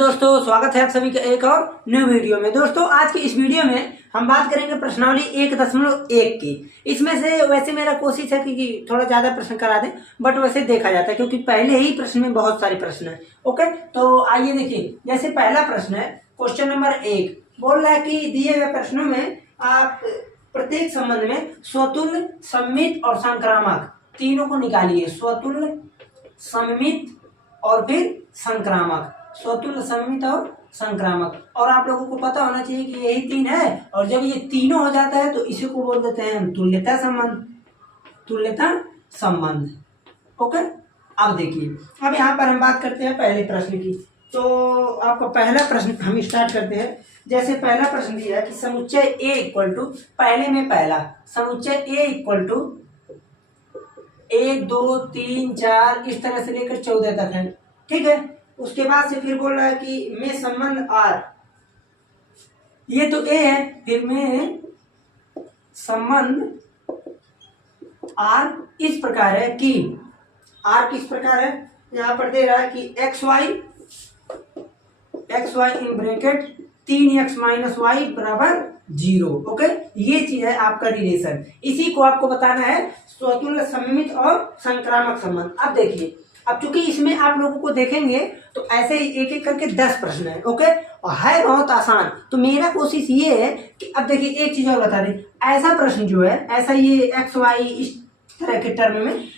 दोस्तों, स्वागत है आप सभी का एक और न्यू वीडियो में। दोस्तों, आज की इस वीडियो में हम बात करेंगे प्रश्नावली 1.1 की। इसमें से वैसे मेरा कोशिश है कि थोड़ा ज्यादा प्रश्न करा दें, बट वैसे देखा जाता है क्योंकि पहले ही प्रश्न में बहुत सारे प्रश्न हैं। ओके, तो आइए देखिए। जैसे पहला प्रश्न है, क्वेश्चन नंबर 1 बोल रहा है कि दिए गए प्रश्नों में आप प्रत्येक संबंध में स्वतुल्य, सममित और संक्रामक तीनों को निकालिए। स्वतुल्य, सममित और फिर संक्रामक। स्वतुल्य, सममित और संक्रामक। और आप लोगों को पता होना चाहिए कि यही तीन है, और जब ये तीनों हो जाता है तो इसी को बोल देते हैं हम तुल्यता संबंध। तुल्यता संबंध। ओके, अब देखिए, अब यहाँ पर हम बात करते हैं पहले प्रश्न की। तो आपका पहला प्रश्न हम स्टार्ट करते हैं। जैसे पहला प्रश्न दिया है कि समुच्चय ए इक्वल टू, पहले में पहला समुच्चय ए इक्वल टू 1 2 3 4 इस तरह से लेकर 14 तक है। ठीक है, उसके बाद से फिर बोल रहा है कि में संबंध आर, ये तो ए है, फिर में संबंध आर इस प्रकार है कि आर किस प्रकार है, यहां पर दे रहा है कि X Y in bracket 3x minus Y बराबर 0। ओके, ये चीज है आपका रिलेशन। इसी को आपको बताना है स्वतुल्य, सममित और संक्रामक संबंध। अब देखिए, अब चूंकि इसमें आप लोगों को देखेंगे तो ऐसे ही एक एक करके 10 प्रश्न है। ओके, और है बहुत आसान। तो मेरा कोशिश ये है कि अब देखिए एक चीज और बता दें, ऐसा प्रश्न जो है, ऐसा ये एक्स वाई इस तरह के टर्म में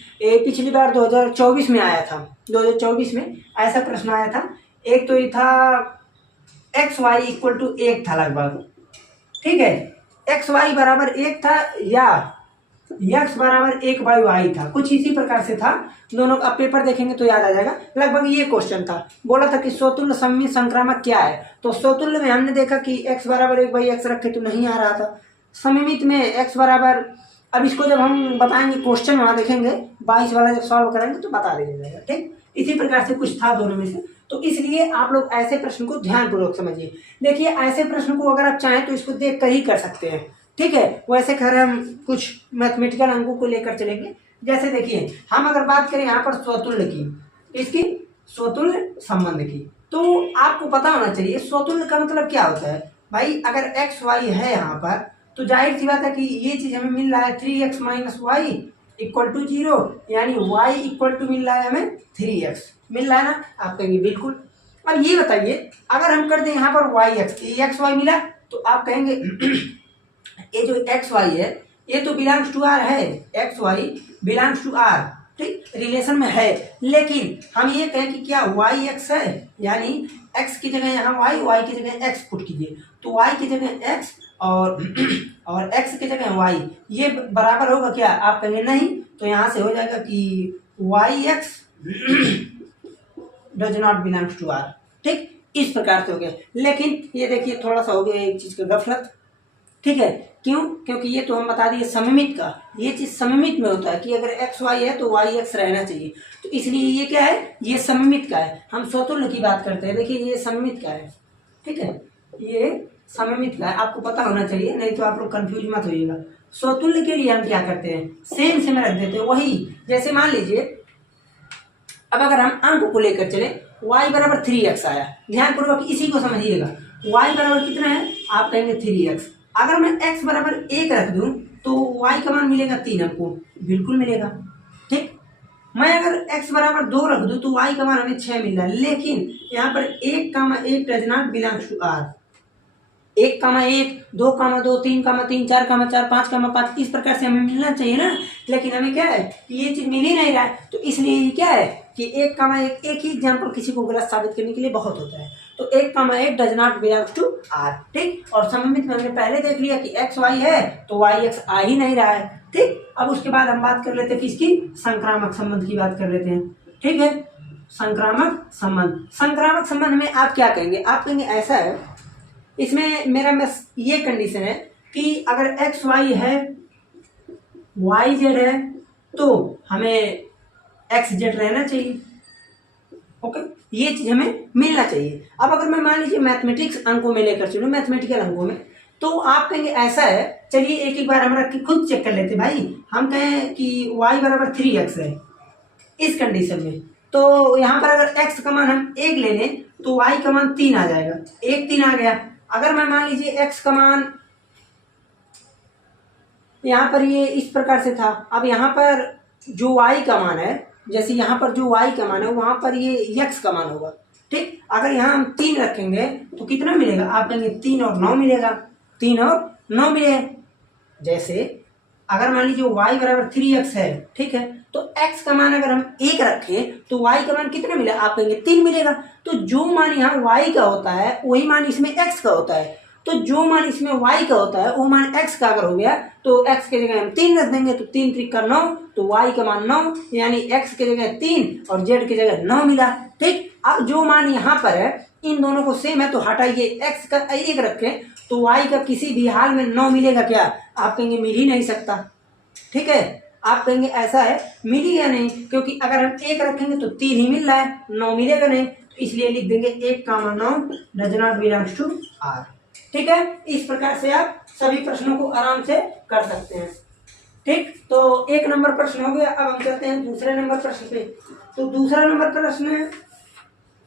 पिछली बार 2024 में आया था। 2024 में ऐसा प्रश्न आया था। एक तो ये था एक्स वाई इक्वल टू 1 था लगभग। ठीक है, एक्स वाई बराबर 1 था या एक्स बराबर 1 बाई वाई था, कुछ इसी प्रकार से था। दोनों का पेपर देखेंगे तो याद आ जाएगा। लगभग ये क्वेश्चन था। बोला था कि स्वतुल्य, सममित, संक्रामक क्या है। तो स्वतुल्य में हमने देखा कि एक्स बराबर 1 बाई एक्स रखे तो नहीं आ रहा था। सममित में एक्स बराबर, अब इसको जब हम बताएंगे क्वेश्चन वहां देखेंगे 22 वाला जब सॉल्व करेंगे तो बता दिया जाएगा। ठीक, इसी प्रकार से कुछ था दोनों में से। तो इसलिए आप लोग ऐसे प्रश्न को ध्यानपूर्वक समझिए। देखिए, ऐसे प्रश्न को अगर आप चाहें तो इसको देख कर ही कर सकते हैं। ठीक है, वैसे खैर हम कुछ मैथमेटिकल अंकों को लेकर चलेंगे। जैसे देखिए, हम अगर बात करें यहाँ पर स्वतुल्य की, इसकी स्वतुल्य संबंध की, तो आपको पता होना चाहिए स्वतुल्य का मतलब क्या होता है। भाई, अगर एक्स वाई है यहाँ पर, तो जाहिर सी बात है कि ये चीज हमें मिल रहा है 3x minus Y equal to 0, यानी y इक्वल टू मिल रहा है हमें 3x। मिल रहा है ना? आप कहेंगे बिल्कुल। अब ये बताइए, अगर हम कर दें यहाँ पर एक्स वाई मिला, तो आप कहेंगे ये जो एक्स वाई है ये तो बिलोंग्स टू आर है, X Y belongs to R. ठीक, रिलेशन में है। लेकिन हम ये कहें कि क्या वाई एक्स है, यानी एक्स की जगह यहाँ वाई की जगह एक्स पुट कीजिए। तो वाई की जगह एक्स और एक्स की जगह वाई, ये बराबर होगा क्या? आप कहेंगे नहीं। तो यहाँ से हो जाएगा कि Y X does not belongs to R. ठीक, इस प्रकार से हो गया। लेकिन ये देखिए, थोड़ा सा हो गया एक चीज का गफलत। ठीक है, क्यों? क्योंकि ये तो हम बता दिए सममित का। ये चीज सममित में होता है कि अगर एक्स वाई है तो वाई एक्स रहना चाहिए। तो इसलिए ये क्या है, ये सममित का है। हम स्वतुल्य की बात करते हैं। देखिए, ये सममित का है। ठीक है, ये सममित का है, आपको पता होना चाहिए, नहीं तो आप लोग कंफ्यूज मत होइएगा। स्वतुल्य के लिए हम क्या करते हैं, सेम रख देते हैं। वही जैसे मान लीजिए, अब अगर हम अंक को लेकर चले, y बराबर 3x आया, ध्यानपूर्वक इसी को समझिएगा। y बराबर कितना है? आप कहेंगे 3x। अगर मैं x बराबर 1 रख दूं तो y का मान मिलेगा 3 हमको, बिल्कुल मिलेगा। ठीक, मैं अगर x बराबर 2 रख दूं तो y का मान हमें 6 मिल रहा है। लेकिन यहाँ पर 1, does not belongs to r। 1, 2, 2, 3, 3, 4, 4, 5, इस प्रकार से हमें मिलना चाहिए ना। लेकिन हमें क्या है कि ये चीज मिल ही नहीं रहा है। तो इसलिए क्या है कि 1, एक ही एग्जाम्पल किसी को गलत साबित करने के लिए बहुत होता है। तो 1, does not belongs to R. ठीक, और सममित में हमने पहले देख लिया कि एक्स वाई है तो वाई एक्स आ ही नहीं रहा है। ठीक, अब उसके बाद हम बात कर लेते हैं किसकी, संक्रामक संबंध की बात कर लेते हैं। ठीक है, संक्रामक संबंध। संक्रामक संबंध में आप क्या कहेंगे? आप कहेंगे ऐसा है, इसमें मेरा बस ये कंडीशन है कि अगर एक्स वाई है, वाई जेड है, तो हमें एक्स जेड रहना चाहिए। ओके, ये चीज हमें मिलना चाहिए। अब अगर मैं मान लीजिए मैथमेटिक्स अंकों में लेकर चलूं, मैथमेटिकल अंकों में, तो आप कहेंगे ऐसा है। चलिए एक एक बार हम रख के खुद चेक कर लेते भाई। हम कहें कि y बराबर 3x है इस कंडीशन में, तो यहाँ पर अगर x का मान हम 1 ले लें, तो y का मान 3 आ जाएगा, 1 3 आ गया। अगर मैं मान लीजिए x का मान यहाँ पर ये इस प्रकार से था, अब यहाँ पर जो y का मान है, जैसे यहाँ पर जो y का मान है वहां पर ये x का मान होगा, ठीक। अगर यहाँ हम 3 रखेंगे तो कितना मिलेगा, आप कहेंगे 3 और 9 मिलेगा, 3 और 9 मिलेगा। जैसे अगर मान लीजिए y बराबर 3x है, ठीक है, तो x का मान अगर हम 1 रखें तो y का मान कितना मिलेगा, आप कहेंगे 3 मिलेगा। तो जो मान यहाँ y का होता है वही मान इसमें x का होता है, तो जो मान इसमें y का होता है वो मान x का अगर हो गया तो x के जगह हम 3 रख देंगे, तो 3 3 का 9, तो y का मान 9, यानी x के जगह 3 और z की जगह 9 मिला, ठीक। अब जो मान यहाँ पर है इन दोनों को सेम है तो हटाइए, x का 1 रखें तो y का किसी भी हाल में 9 मिलेगा क्या, आप कहेंगे मिल ही नहीं सकता, ठीक है। आप कहेंगे ऐसा है मिलेगा नहीं, क्योंकि अगर हम 1 रखेंगे तो 3 ही मिल रहा है, 9 मिलेगा नहीं, तो इसलिए लिख देंगे 1 का मान 9 does not belongs to R, ठीक है। इस प्रकार से आप सभी प्रश्नों को आराम से कर सकते हैं, ठीक। तो 1 नंबर प्रश्न हो गया। अब हम चलते हैं दूसरे नंबर प्रश्न पे। तो दूसरा नंबर प्रश्न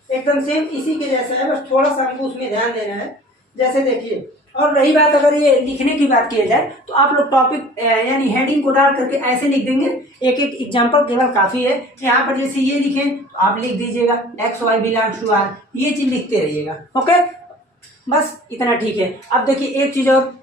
एकदम सेम इसी के जैसा है, बस थोड़ा सा हमको उसमें ध्यान देना है। जैसे देखिए, और रही बात अगर ये लिखने की बात की जाए तो आप लोग टॉपिक यानी हेडिंग को डाल करके ऐसे लिख देंगे, एक एक एग्जांपल केवल काफ़ी है। यहाँ पर जैसे ये लिखें तो आप लिख दीजिएगा X Y belongs to R, ये चीज़ लिखते रहिएगा, ओके, बस इतना ठीक है। अब देखिए एक चीज़ और,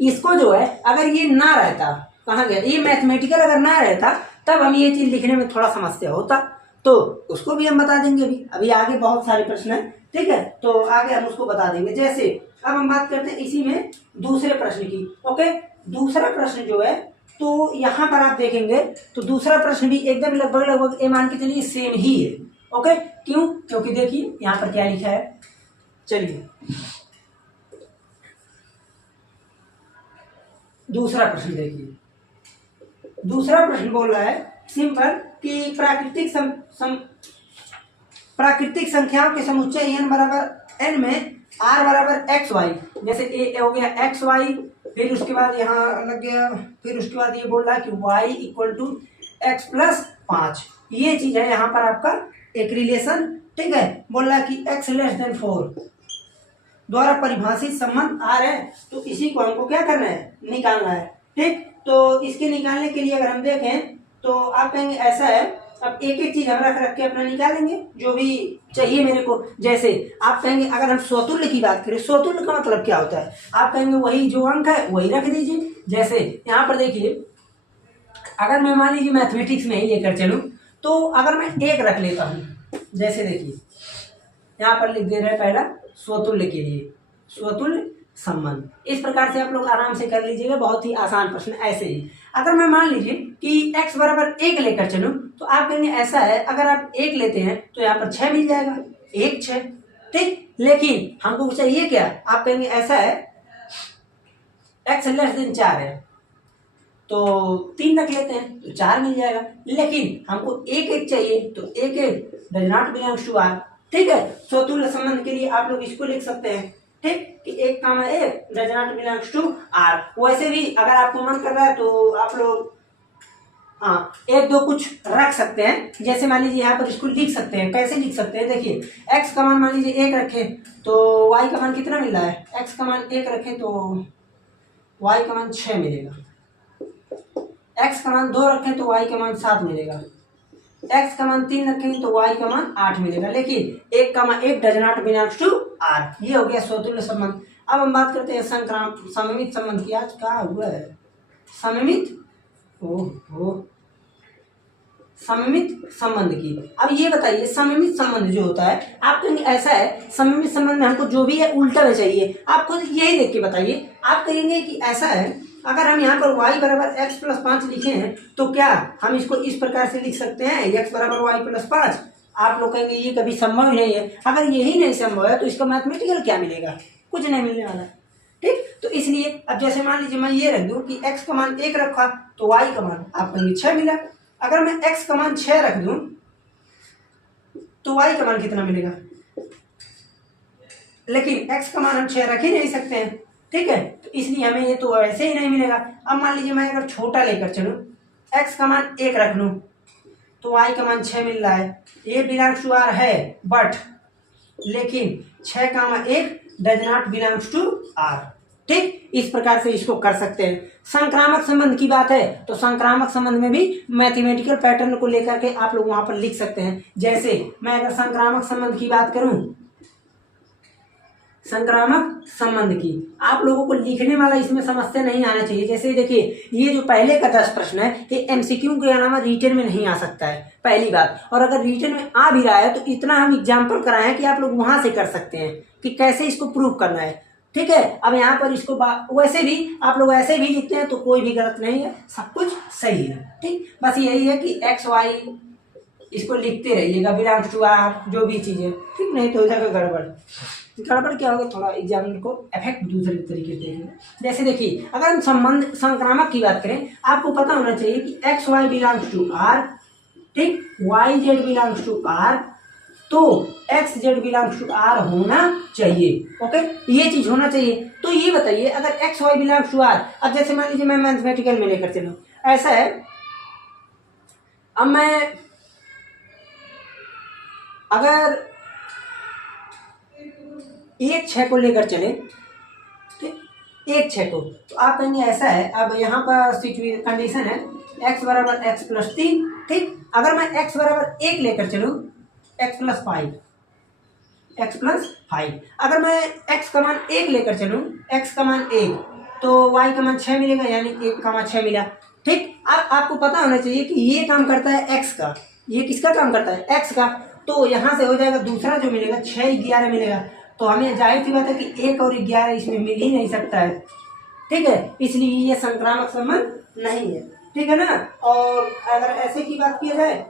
इसको जो है अगर ये ना रहता, कहाँ गया ये मैथमेटिकल, अगर ना रहता तब हम ये चीज़ लिखने में थोड़ा समस्या होता, तो उसको भी हम बता देंगे। अभी आगे बहुत सारे प्रश्न हैं, ठीक है, तो आगे हम उसको बता देंगे। जैसे अब हम बात करते हैं इसी में दूसरे प्रश्न की, ओके। दूसरा प्रश्न जो है तो यहाँ पर आप देखेंगे तो दूसरा प्रश्न भी एकदम लगभग लगभग ये मान के चलिए सेम ही है, ओके। क्यों, क्योंकि देखिए यहाँ पर क्या लिखा है, चलिए दूसरा प्रश्न देखिए। दूसरा प्रश्न बोल रहा है सिंपल कि प्राकृतिक संख्याओं के समुच्चय n बराबर n में r बराबर एक्स वाई, जैसे ए हो गया एक्स वाई, फिर उसके बाद यहाँ लग गया, फिर उसके बाद ये बोल रहा है कि y equal to X plus 5, ये चीज है यहाँ पर आपका एक रिलेशन, ठीक है। बोल रहा है कि x लेस देन 4 द्वारा परिभाषित संबंध r है, तो इसी को हमको क्या करना है, निकालना है, ठीक। तो इसके निकालने के लिए अगर हम देखें तो आप कहेंगे ऐसा है, अब एक एक चीज हम रख के अपना निकालेंगे जो भी चाहिए मेरे को। जैसे आप कहेंगे अगर हम स्वतुल्य की बात करें, स्वतुल्य का मतलब क्या होता है, आप कहेंगे वही जो अंक है वही रख दीजिए। जैसे यहाँ पर देखिए, अगर मैं मान लीजिए मैथमेटिक्स में ही लेकर चलूँ तो अगर मैं 1 रख लेता हूँ, जैसे देखिए यहाँ पर लिख दे रहे हैं पहला स्वतुल्य के लिए स्वतुल्य संबंध, इस प्रकार से आप लोग आराम से कर लीजिएगा, बहुत ही आसान प्रश्न। ऐसे ही अगर मैं मान लीजिए कि x बराबर 1 लेकर चलूं तो आप कहेंगे ऐसा है, अगर आप 1 लेते हैं तो यहाँ पर 6 मिल जाएगा, 1 6, ठीक। लेकिन हमको चाहिए क्या, आप कहेंगे ऐसा है x लेस देन 4 है तो 3 रख लेते हैं तो 4 मिल जाएगा, लेकिन हमको 1 1 चाहिए तो 1 1 does not belongs to r, ठीक है। स्वतुल्य संबंध के लिए आप लोग इसको लिख सकते हैं, ठीक, कि 1 comma 1 does not belongs to r। वैसे भी अगर आपको मन कर रहा है तो आप लोग हाँ 1 2 कुछ रख सकते हैं, जैसे मान लीजिए यहाँ पर इसको लिख सकते हैं। कैसे लिख सकते हैं, देखिए x का मान मान लीजिए 1 रखें तो y का मान कितना मिल रहा है, x का मान 1 रखें तो y का मान 6 मिलेगा, x का मान 2 रखें तो y का मान 7 मिलेगा, x का मान 3 रखेंगे तो y का मान 8 मिलेगा, लेकिन 1 का मान 1 does not belongs to r। ये हो गया स्वतुल्य संबंध। अब हम बात करते हैं सममित संबंध की। आज क्या हुआ है, सममित सममित संबंध की। अब ये बताइए सममित संबंध जो होता है, आप कहेंगे ऐसा है सममित संबंध में हमको जो भी है उल्टा में चाहिए, आप खुद यही देख के बताइए। आप कहेंगे कि ऐसा है, अगर हम यहाँ पर y बराबर एक्स प्लस 5 लिखे हैं तो क्या हम इसको इस प्रकार से लिख सकते हैं x बराबर वाई प्लस 5। आप लोग कहेंगे ये कभी संभव ही नहीं है। अगर यही नहीं संभव है तो इसका मैथमेटिकल क्या मिलेगा, कुछ नहीं मिलने वाला, ठीक। तो इसलिए अब जैसे मान लीजिए मैं ये रख दूं कि x का मान 1 रखा तो y का मान आप कहेंगे 6 मिला। अगर मैं x का मान 6 रख दूं तो y का मान कितना मिलेगा, लेकिन x का मान हम 6 रख ही नहीं सकते हैं, ठीक है। तो इसलिए हमें ये तो ऐसे ही नहीं मिलेगा। अब मान लीजिए मैं अगर छोटा लेकर चलूं, x का मान 1 रख लूं तो y का मान 6 मिल रहा है, ये बिलोंग्स टू r है, बट लेकिन 6,1 does not belongs to R. ठीक, इस प्रकार से इसको कर सकते हैं। संक्रामक संबंध की बात है तो संक्रामक संबंध में भी मैथमेटिकल पैटर्न को लेकर के आप लोग वहां पर लिख सकते हैं। जैसे मैं अगर संक्रामक संबंध की बात करूं, संक्रामक संबंध की आप लोगों को लिखने वाला इसमें समस्या नहीं आना चाहिए। जैसे देखिए ये जो पहले का 10 प्रश्न है ये एमसीक्यू के अलावा रिटन में नहीं आ सकता है, पहली बात। और अगर रिटन में आ भी रहा है तो इतना हम एग्जाम्पल कराएं कि आप लोग वहां से कर सकते हैं कि कैसे इसको प्रूव करना है। ठीक है, अब यहाँ पर इसको वैसे भी आप लोग ऐसे भी लिखते हैं तो कोई भी गलत नहीं है, सब कुछ सही है। ठीक, बस यही है कि एक्स वाई इसको लिखते रहिएगा बिलोंग्स टू आर, जो भी चीज़ है। ठीक, नहीं तो हो जाएगा गड़बड़। गड़बड़ क्या होगा, थोड़ा एग्जाम को इफेक्ट दूसरे तरीके से देखेंगे। जैसे देखिए अगर हम संबंध संक्रामक की बात करें, आपको पता होना चाहिए कि X Y belongs to R, ठीक, Y Z belongs to R, तो X Z belongs to R होना चाहिए। ओके, ये चीज होना चाहिए। तो ये बताइए अगर X Y belongs to R, अब जैसे मान लीजिए मैं मैथमेटिकल में लेकर चलूं, ऐसा है, अब मैं अगर 1/6 को लेकर चले, ठीक, 1/6 को, तो आप कहेंगे ऐसा है, अब यहाँ पर सिचुएशन कंडीशन है x बराबर x प्लस 3। ठीक, अगर मैं x बराबर 1 लेकर चलूँ, x प्लस 5, x प्लस 5, अगर मैं x का मान 1 लेकर चलूँ, x का मान 1, तो y का मान 6 मिलेगा, यानी 1 का मान 6 मिला। ठीक, अब आपको पता होना चाहिए कि ये काम करता है x का, ये किसका काम करता है, x का, तो यहाँ से हो जाएगा दूसरा जो मिलेगा 6 11 मिलेगा। तो हमें जाहिर सी बात है कि 1 और 11 इसमें मिल ही नहीं सकता है। ठीक है, इसलिए ये संक्रामक संबंध नहीं है। ठीक है ना। और अगर ऐसे की बात किया जाए,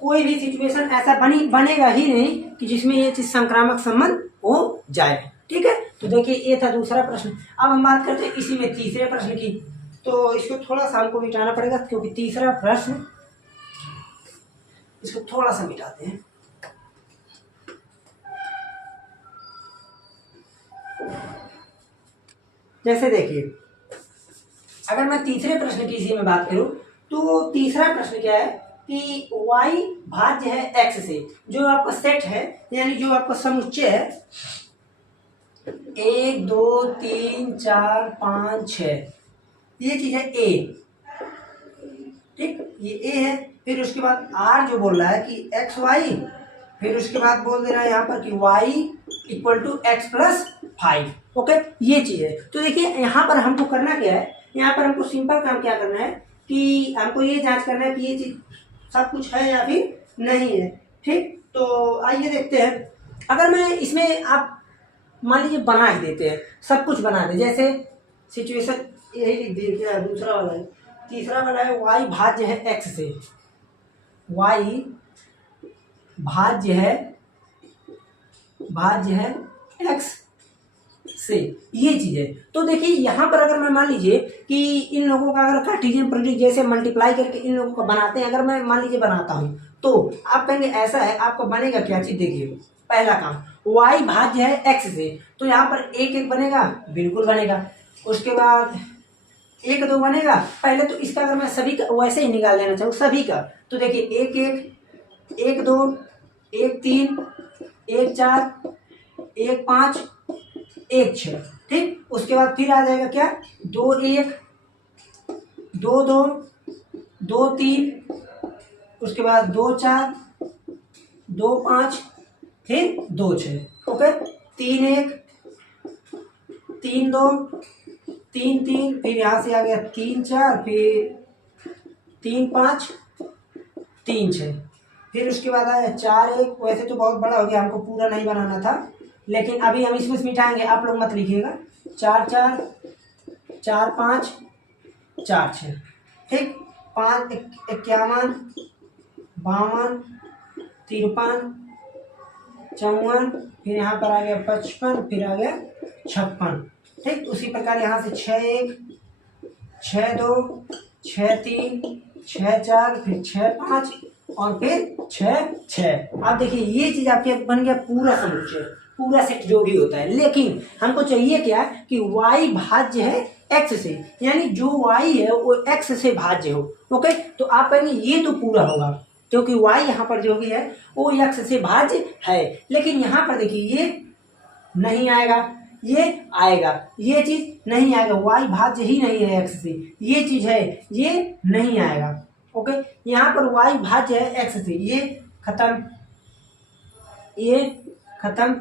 कोई भी सिचुएशन ऐसा बनेगा ही नहीं कि जिसमें ये चीज संक्रामक संबंध हो जाए। ठीक है, तो देखिए ये था दूसरा प्रश्न। अब हम बात करते हैं इसी में तीसरे प्रश्न की। तो इसको थोड़ा सा हमको मिटाना पड़ेगा क्योंकि तीसरा प्रश्न, इसको थोड़ा सा मिटाते हैं। जैसे देखिए अगर मैं तीसरे प्रश्न की इसी में बात करूं, तो तीसरा प्रश्न क्या है कि y भाज्य है x से, जो आपका सेट है यानी जो आपका समुच्चय है 1 2 3 4 5 6, ये चीज है a। ठीक, ये a है। फिर उसके बाद r जो बोल रहा है कि x y, फिर उसके बाद बोल दे रहा है यहाँ पर कि y equal to X plus 5। Okay, ये चीज है। तो देखिए यहाँ पर हमको करना क्या है, यहाँ पर हमको सिंपल काम क्या करना है कि हमको ये जांच करना है कि ये चीज सब कुछ है या फिर नहीं है। ठीक, तो आइए देखते हैं। अगर मैं इसमें आप मान लीजिए बना ही देते हैं, सब कुछ बना दे, जैसे सिचुएशन यही लिख दीजिए, दूसरा वाला है, तीसरा वाला है y भाज्य है x से, y भाज्य है x से, ये चीज है। तो देखिए यहाँ पर अगर मैं मान लीजिए कि इन लोगों का अगर कार्टेशियन प्रोडक्ट जैसे मल्टीप्लाई करके इन लोगों को बनाते हैं, अगर मैं मान लीजिए बनाता हूँ, तो आप कहेंगे ऐसा है, आपका बनेगा क्या चीज, देखिए पहला काम y भाज्य है x से, तो यहाँ पर 1 1 बनेगा, बिल्कुल बनेगा। उसके बाद 1 2 बनेगा। पहले तो इसका अगर मैं सभी का वैसे ही निकाल लेना चाहूँ सभी का, तो देखिए 1 1 1 2 1 3 1 4 1 5 1 6। ठीक, उसके बाद फिर आ जाएगा क्या, 2 1 2 2 2 3, उसके बाद 2 4 2 5 फिर 2 6। ओके, 3 1 3 2 3 3, फिर यहाँ से आ गया 3 4, फिर 3 5 3 6, फिर उसके बाद आया 4 1। वैसे तो बहुत बड़ा हो गया, हमको पूरा नहीं बनाना था, लेकिन अभी हम इसमें मिटाएंगे, आप लोग मत लिखिएगा। 4 4 4 5 4 6। ठीक, 5 51 52 53 54, फिर यहाँ पर आ गया 55, फिर आ गया 56। ठीक, उसी प्रकार यहाँ से 6 1 6 2 6 3 6 4, फिर 6 5 और फिर 6 6। आप देखिए ये चीज आपके बन गया पूरा समुच्चय, पूरा सेट जो भी होता है। लेकिन हमको चाहिए क्या कि y भाज्य है x से, यानी जो y है वो x से भाज्य हो। ओके, तो आप कहेंगे ये तो पूरा होगा, क्योंकि y यहाँ पर जो भी है वो x से भाज्य है। लेकिन यहाँ पर देखिए ये नहीं आएगा, ये आएगा, ये चीज नहीं आएगा, y भाज्य ही नहीं है x से, ये चीज है, ये नहीं आएगा। ओके, यहाँ पर y भाज्य है x से, ये खत्म, ये खत्म,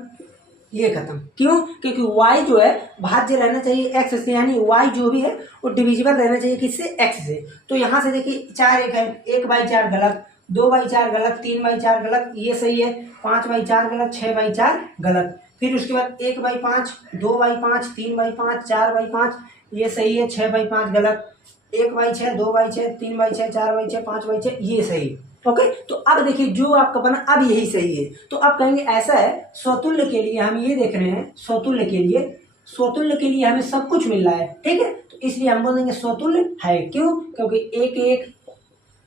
ये खत्म। क्यों? क्योंकि y जो है भाज्य रहना चाहिए x से, यानी y जो भी है वो डिविजिबल रहना चाहिए किससे? x से। तो यहाँ से देखिए 4 1 है, 1/4 गलत, 2/4 गलत, 3/4 गलत, ये सही है, 5/4 गलत, 6/4 गलत। फिर उसके बाद 1/5, 2/5, 3/5, 4/5, ये सही है, 6/5 गलत, 1/6, 2/6, 3/6, 4/6, 5/6, ये सही। ओके, तो अब देखिए जो आपका बना अब यही सही है। तो अब कहेंगे ऐसा है, स्वतुल्य के लिए हम ये देख रहे हैं, स्वतुल्य के लिए हमें सब कुछ मिल रहा है, ठीक है, तो इसलिए हम बोलेंगे स्वतुल्य है। क्यों? क्योंकि 1 1,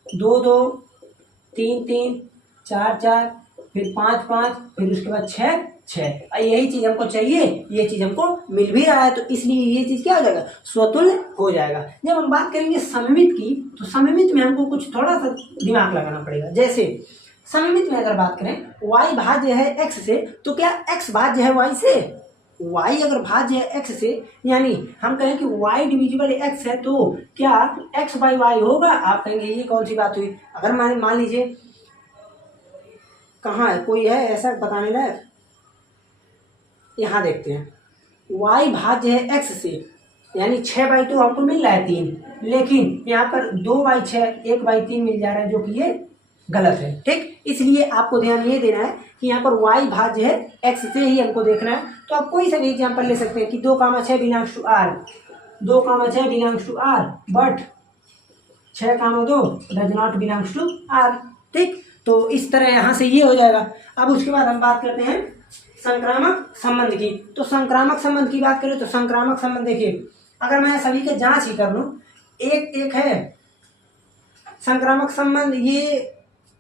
2 2, 3 3, 4 4, फिर 5 5, फिर उसके बाद 6 6, यही चीज हमको चाहिए, ये चीज हमको मिल भी रहा है, तो इसलिए ये चीज क्या हो जाएगा? स्वतुल्य हो जाएगा। जब हम बात करेंगे सममित की, तो सममित में हमको कुछ थोड़ा सा दिमाग लगाना पड़ेगा। जैसे सममित में अगर बात करें, y भाज्य है x से, तो क्या x भाज्य है y से? y अगर भाज्य है x से, यानी हम कहें कि y डिविजिबल x है, तो क्या x/y होगा? आप कहेंगे ये कौन सी बात हुई? अगर मान लीजिए, कहाँ है, कोई है ऐसा बताने लायक? यहाँ देखते हैं, y भाज्य है x से, यानी 6/2 हमको मिल रहा है 3, लेकिन यहाँ पर 2/6, 1/3 मिल जा रहा है, जो कि ये गलत है, ठीक। इसलिए आपको ध्यान ये देना है कि यहाँ पर y भाज्य है x से ही हमको देखना है। तो आप कोई सा भी एग्जाम्पल ले सकते हैं कि 2,6 belongs to r, 2,6 belongs to r, but 6,2 does not belongs to r, ठीक। तो इस तरह यहाँ से ये हो जाएगा। अब उसके बाद हम बात करते हैं संक्रामक संबंध की। तो संक्रामक संबंध की बात करें तो संक्रामक संबंध देखिए, अगर मैं सभी के जांच ही कर लूं, 1 1 है संक्रामक संबंध, ये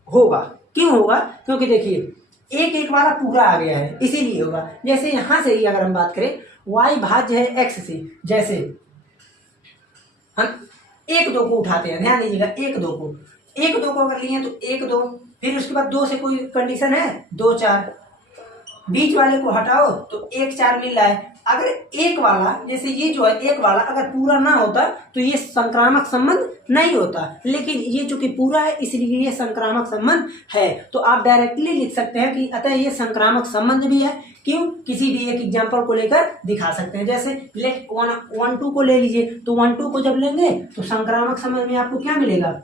होगा। क्यों होगा? क्योंकि देखिए 1 1 वाला पूरा आ गया है, इसीलिए होगा। जैसे यहां से ही अगर हम बात करें, y भाज्य है x से, जैसे हम 1 2 को उठाते हैं, ध्यान दीजिएगा, 1 2 को, 1 2 को अगर लिए तो 1 2, फिर उसके बाद 2 से कोई कंडीशन है, 2 4, बीच वाले को हटाओ तो 1 4 मिल रहा है। अगर एक वाला, जैसे ये जो है 1 वाला अगर पूरा ना होता तो ये संक्रामक संबंध नहीं होता, लेकिन ये चूंकि पूरा है इसलिए ये संक्रामक संबंध है। तो आप डायरेक्टली लिख सकते हैं कि अतः ये संक्रामक संबंध भी है। क्यों? किसी भी एक एग्जाम्पल को लेकर दिखा सकते हैं। जैसे लेट 1 2 को ले लीजिए, तो 1 2 को जब लेंगे तो संक्रामक संबंध में आपको क्या मिलेगा?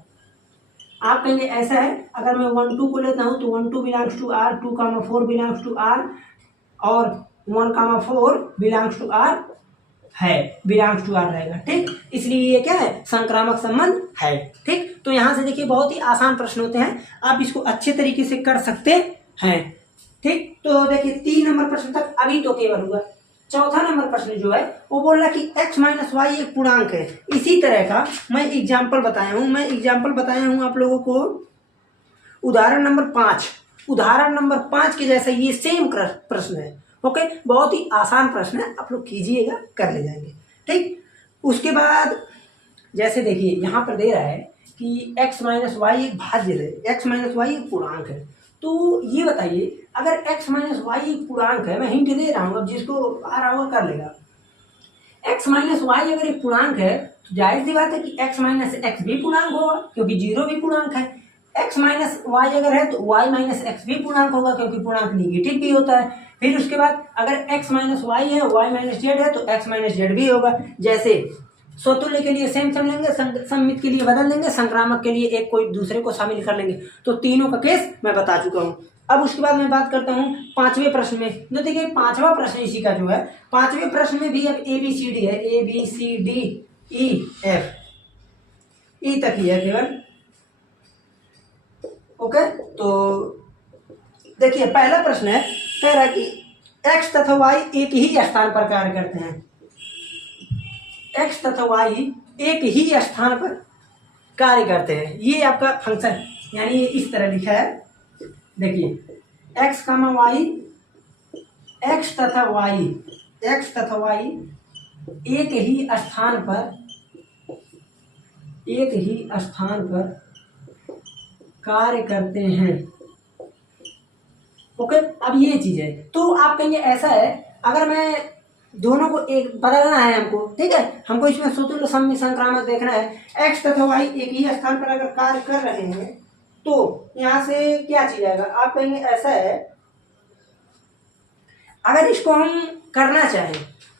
आप कहेंगे ऐसा है, अगर मैं 1 2 को लेता हूं तो 1 2 belongs to r, 2,4 belongs to r, और 1,4 बिलोंग्स टू r है, बिलोंग्स टू r रहेगा, ठीक। इसलिए ये क्या है? संक्रामक संबंध है, ठीक। तो यहां से देखिए बहुत ही आसान प्रश्न होते हैं, आप इसको अच्छे तरीके से कर सकते हैं, ठीक। तो देखिए 3 नंबर प्रश्न तक अभी तो केवल हुआ। चौथा नंबर प्रश्न जो है वो बोल रहा कि x माइनस वाई एक पूर्णांक है। इसी तरह का मैं एग्जाम्पल बताया हूं आप लोगों को उदाहरण नंबर 5 के जैसा ये सेम प्रश्न है। ओके, बहुत ही आसान प्रश्न है, आप लोग कीजिएगा, कर ले जाएंगे, ठीक। उसके बाद जैसे देखिए यहाँ पर दे रहा है कि x माइनस वाई एक भाज्य है, x माइनस वाई एक पूर्णांक है। तो ये बताइए, अगर x माइनस वाई एक पूर्णांक है, मैं हिंट दे रहा हूँ, अब जिसको आ रहा होगा कर लेगा। x माइनस वाई अगर एक पूर्णांक है तो जाहिर सी बात है कि x माइनस एक्स भी पूर्णांक होगा, क्योंकि 0 भी पूर्णांक है। x माइनस वाई अगर है तो y माइनस एक्स भी पूर्णांक होगा, क्योंकि पूर्णांक निगेटिव भी होता है। फिर उसके बाद अगर x माइनस वाई है, y माइनस जेड है, तो x माइनस जेड भी होगा। जैसे स्वतुल्य के लिए सेम लेंगे, सममित के लिए बदल देंगे, संक्रामक के लिए एक कोई दूसरे को शामिल कर लेंगे। तो तीनों का केस मैं बता चुका हूं। अब उसके बाद मैं बात करता हूं 5वें प्रश्न में। तो देखिए 5वां प्रश्न इसी का जो है, 5वें प्रश्न में भी अब ABCD है, ABCDEF, ई तक ही है केवल। ओके, तो देखिए पहला प्रश्न है, कह रहा है कि x तथा y एक ही स्थान पर कार्य करते हैं। x तथा y एक ही स्थान पर कार्य करते हैं, ये आपका फंक्शन, यानी इस तरह लिखा है। देखिए x कामा y, x तथा y एक ही स्थान पर कार्य करते हैं। ओके, अब ये चीज है, तो आप कहेंगे ऐसा है, अगर मैं दोनों को एक बदलना है हमको, ठीक है, हमको इसमें स्वतुल्य सम्मित संक्रामक देखना है, एक्स तथा वाई एक ही स्थान पर अगर कार्य कर रहे हैं तो यहाँ से क्या चीज आएगा, आप कहेंगे ऐसा है, अगर इसको हम करना चाहें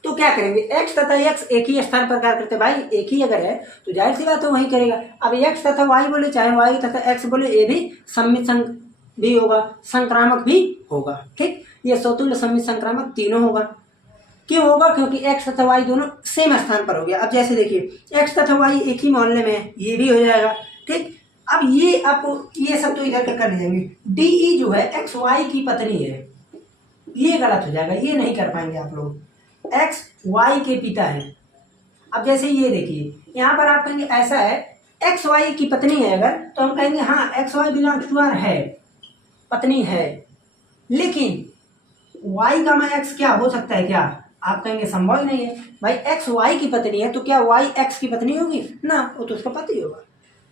तो क्या करेंगे, एक्स तथा एक्स एक ही स्थान पर कार्य करते, भाई एक ही अगर है तो जाहिर सी बात है वही करेगा। अब एक्स तथा वाई बोले, चाहे वाई तथा एक्स बोले, ये भी सम्मित भी होगा, संक्रामक भी होगा। ठीक, ये स्वतुल्य सम्मित संक्रामक तीनों होगा। क्यों होगा, क्योंकि एक्स तथा वाई दोनों सेम स्थान पर हो गया। अब जैसे देखिए एक्स तथा वाई एक ही मोहल्ले में है, ये भी हो जाएगा। ठीक, अब ये आपको ये सब तो इधर कर लीजिएंगे, डी जो है एक्स वाई की पत्नी है, ये गलत हो जाएगा, ये नहीं कर पाएंगे आप लोग, एक्स वाई के पिता है। अब जैसे ये देखिए यहाँ पर आप कहेंगे ऐसा है, एक्स वाई की पत्नी है अगर, तो हम कहेंगे हाँ X Y belongs to R है, पत्नी है, लेकिन वाई का मैं एक्स क्या हो सकता है क्या, आप कहेंगे संभव ही नहीं है भाई, एक्स वाई की पत्नी है तो क्या वाई एक्स की पत्नी होगी ना, वो तो उसका पति होगा।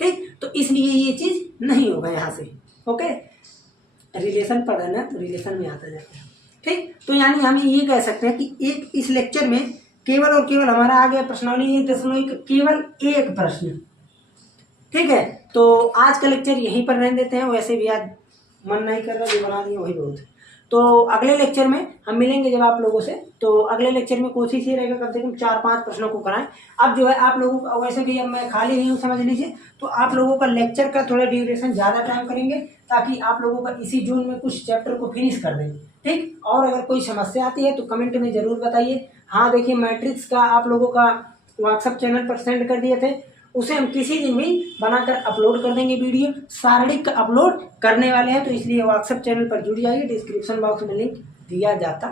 ठीक, तो इसलिए ये चीज नहीं होगा यहाँ से। ओके, रिलेशन पढ़ना तो रिलेशन में आता जाता है। ठीक, तो यानी हम ये कह सकते हैं कि एक इस लेक्चर में केवल और केवल हमारा आ गया प्रश्नावली 1.1 केवल एक प्रश्न। ठीक है, तो आज का लेक्चर यहीं पर रहने देते हैं, वैसे भी आज मन नहीं कर रहा, जो बना दिया वही बहुत है। तो अगले लेक्चर में हम मिलेंगे जब आप लोगों से, तो अगले लेक्चर में कोशिश ये रहेगा कम से कम 4-5 प्रश्नों को कराएं। अब जो है आप लोगों का, वैसे भी अब मैं खाली नहीं हूँ समझ लीजिए, तो आप लोगों का लेक्चर का थोड़ा ड्यूरेशन ज़्यादा टाइम करेंगे, ताकि आप लोगों का इसी जून में कुछ चैप्टर को फिनिश कर दें। ठीक, और अगर कोई समस्या आती है तो कमेंट में ज़रूर बताइए। हाँ देखिए, मैट्रिक्स का आप लोगों का व्हाट्सएप चैनल पर सेंड कर दिए थे, उसे हम किसी दिन भी बनाकर अपलोड कर देंगे, वीडियो सारणिक अपलोड करने वाले हैं, तो इसलिए व्हाट्सएप चैनल पर जुड़ जाइए, डिस्क्रिप्शन बॉक्स में लिंक दिया जाता